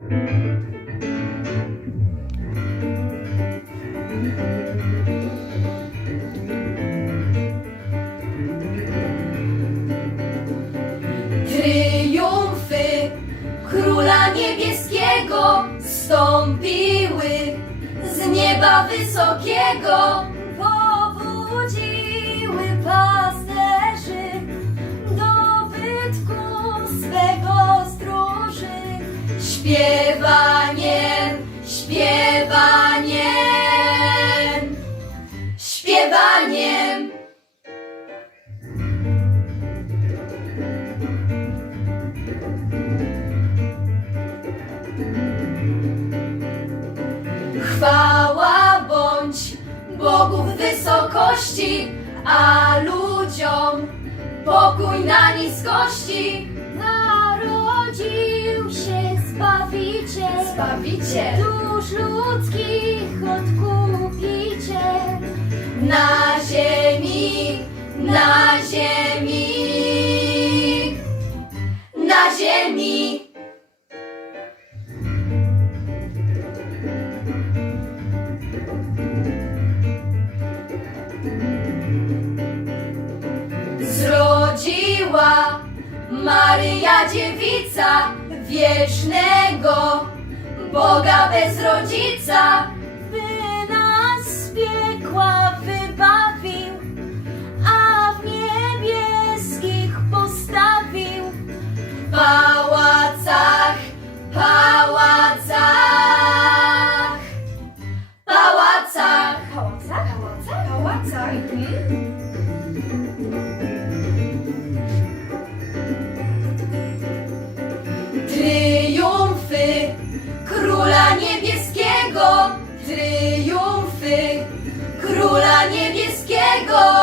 Triumfy Króla Niebieskiego stąpiły z nieba wysokiego. Śpiewaniem, śpiewaniem, śpiewaniem. Chwała bądź Bogu w wysokości, a ludziom pokój na niskości. Zbawiciel, Zbawiciel. dusz ludzkich odkupiciel. Na ziemi, na ziemi, na ziemi. zrodziła Maryja Dziewica wiecznego. Boga bez rodzica, chegou!